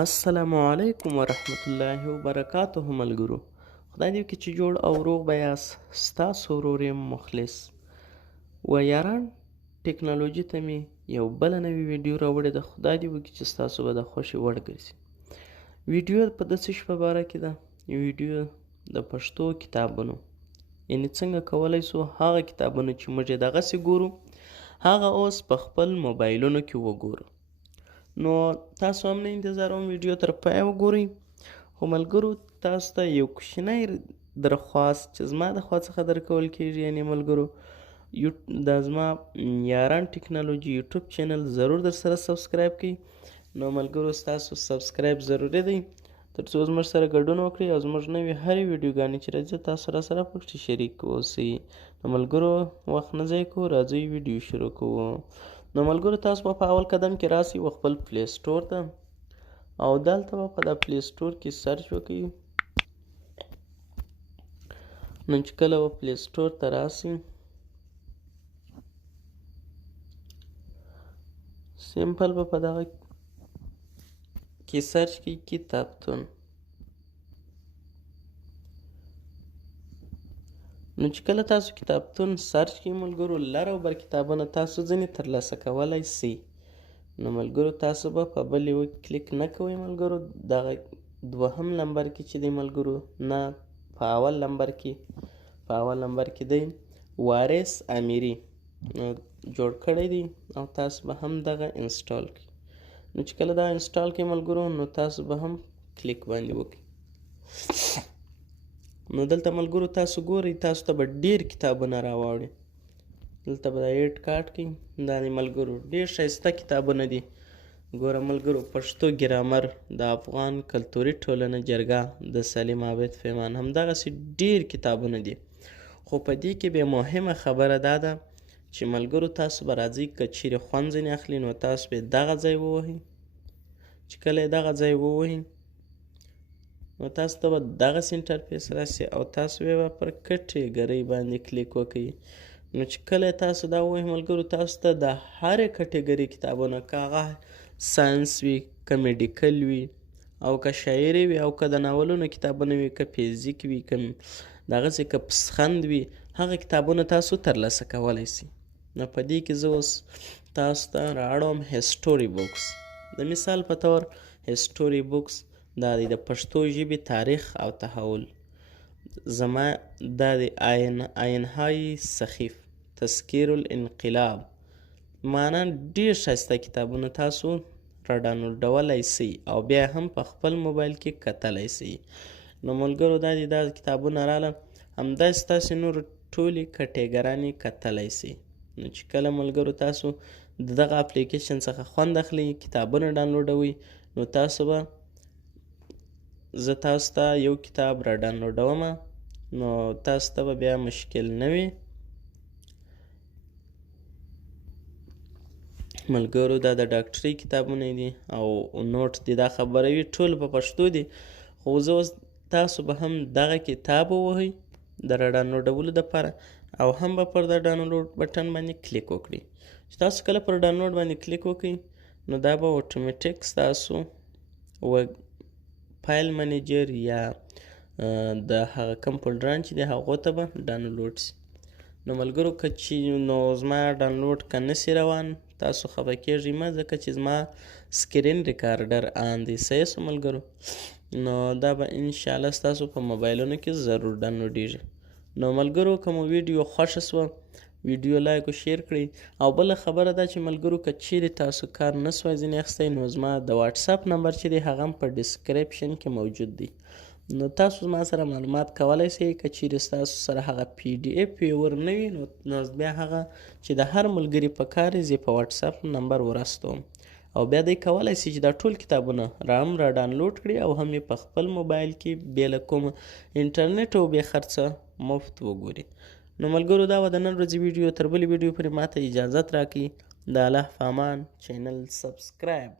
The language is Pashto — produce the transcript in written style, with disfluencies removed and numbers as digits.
السلام علیکم ورحمت الله وبرکاته ملګرو. خدای دې وکړي چې جوړ او روغ به یاست. ستاسو ورور یم مخلص. و یاران ټکنالوژي ته مې یو بله نوې ویډیو راوړې ده. خدای دې وکړي چې ستاسو به د خوښې وړ ګرځي. ویډیو په داسې شي په باره کې ده، ویډیو د پښتو کتابونو، یعنې څنګه کولی سو هغه کتابونه چې موږ یې دغسې ګورو هغه اوس په خپل موبایلونو کې وګورو. نو تاسو هم نه انتظار کوم ویډیو تر پایه وګورئ. خو ملګرو تاسو ته یو کوچنی درخواست چې زما د خوا څخه درکول کیږي، یعنې ملګرو دا زما یاران ټکنالوژي یوټیوب چینل ضرور در سره سبسکرایب کړئ. نو ملګرو ستاسو سبسکرایب ضروري دی تر څو زموږ سره ګډون وکړئ او زموږ نوې هرې ویډیوګانې چې راځي تاسو را سره پکې شریک اوسئ. نو ملګرو وخت نه ضایع کوو، راځئ ویډیو شروع کوو. نو ملګرو تاسو به په اول قدم کې راسئ و خپل پلی سټور ته او دلته به په دا پلی سټور کې سرچ وکړئ. نو چې کله به پلی سټور ته راسئ سمپل به په دغه کې سرچ کړئ کتابتون. نو چې کله تاسو کتابتون سرچ کړئ ملګرو لر او بر کتابونه تاسو ځینې ترلاسه کولی سئ. نو ملګرو تاسو به په بل یو کلیک نه کوئ ملګرو، دغه دوهم نمبر کې چې دی ملګرو نه په اول نمبر کې دی وارث امیري جوړ کړی دی او تاسو به هم دغه انسټال کړئ. نو چې کله دا انسټال کړئ ملګرو نو تاسو به هم کلیک باندې وکړئ. نو دلته ملګرو تاسو ګورئ تاسو ته به ډېر کتابونه راواړي. دلته به دا ایډ کارت کړئ. دا دی ملګرو ډېر ښایسته کتابونه دي. ګوره ملګرو پښتو ګرامر، د افغان کلتوري ټولنه جرګه، د سلیم عابد پیمان، همدغسې ډېر کتابونه دي. خو په دې کې بیا مهمه خبره دا ده چې ملګرو تاسو به راځئ که چیرې خوند ځینې اخلي نو تاسو به دغه ځای ووهئ. چې کله یې دغه ځای ووهئ نو تاسو ته به دغسې انټرفیس راسي او تاسو به پر کټګرۍ باندې کلیک وکړئ. نو چې کله تاسو دا ووهئ ملګرو تاسو ته د هرې کټګرۍ کتابونه، که هغه ساینس وي، که میډیکل وي او که شاعري وي او که د ناولونو کتابونه وي، که فیزیک وي، که دغسې که پسخند وي، هغه کتابونه تاسو ترلاسه کولی سئ. نو په دې کې زه اوس تاسو ته راوړم هسټوري بوکس. د مثال په طور هسټوري بوکس دا دی د پښتو ژبې تاریخ او تحول. زما دا دی آینهای سخیف، تذکیر الانقلاب، معنا ډېر ښایسته کتابونه تاسو را ډاونلوډولی سئ او بیا هم په خپل موبایل کې کتلی سئ. نو ملګرو دا دی دا کتابونه راله، همداسې تاسې نور ټولې کټګرانې کتلی سئ. نو چې کله ملګرو تاسو د دغه اپلیکیشن څخه خوند اخلئ، کتابونه ډاونلوډوئ، نو تاسو به زه تاسو ته یو کتاب را ډاونلوډومه نو تاسو ته به بیا مشکل نه وي. ملګرو دا د ډاکټرۍ کتابونه دي او نوټ دي، دا خبره وي ټول په پښتو دي. خو زه اوس تاسو به هم دغه کتاب ووهئ د را ډاونلوډولو دپاره او هم به پر د ډاونلوډ بټن باندې کلیک وکړئ. چې تاسو کله پر ډاونلوډ باندې کلیک وکړئ نو دا به اټومیټیک ستاسو فایل منیجر یا د هغه کوم فولډران چې دی هغو ته به ډاونلوډ سي. نو ملګرو که چې نو زما ډاونلوډ که نسي روان تاسو خفه کیږئ مه، ځکه چې زما سکرین ریکارډر آن دی. صحیح سو ملګرو؟ نو دا به انشاءالله ستاسو په موبایلونو کې ضرور ډاونلوډیږي. نو ملګرو که مو ویډیو خوښه سوه ویډیو لایک او شیر کړئ. او بله خبره دا چې ملګرو که چیرې تاسو کار نه سوای ځینې اخیستی نو زما د واټساپ نمبر چې دی هغه هم په ډسکریپشن کې موجود دی. نو تاسو زما سره معلومات کولی سئ. که چیرې ستاسو سره هغه پی ډي اف ور نه وي نو بیا هغه چې د هر ملګري په کار یې زه په واټساپ نمبر ورستوم او بیا دی کولی سي چې دا ټول کتابونه را ډاونلوډ کړي او هم یې په خپل موبایل کې بې له کوم انټرنیټ او بې خرڅه مفت وګوري. نو ملګرو دا وه د نن ورځې ویډیو. تر بلې ویډیو پورې ماته اجازت راکړئ. د الله په امان چینل سبسکرایب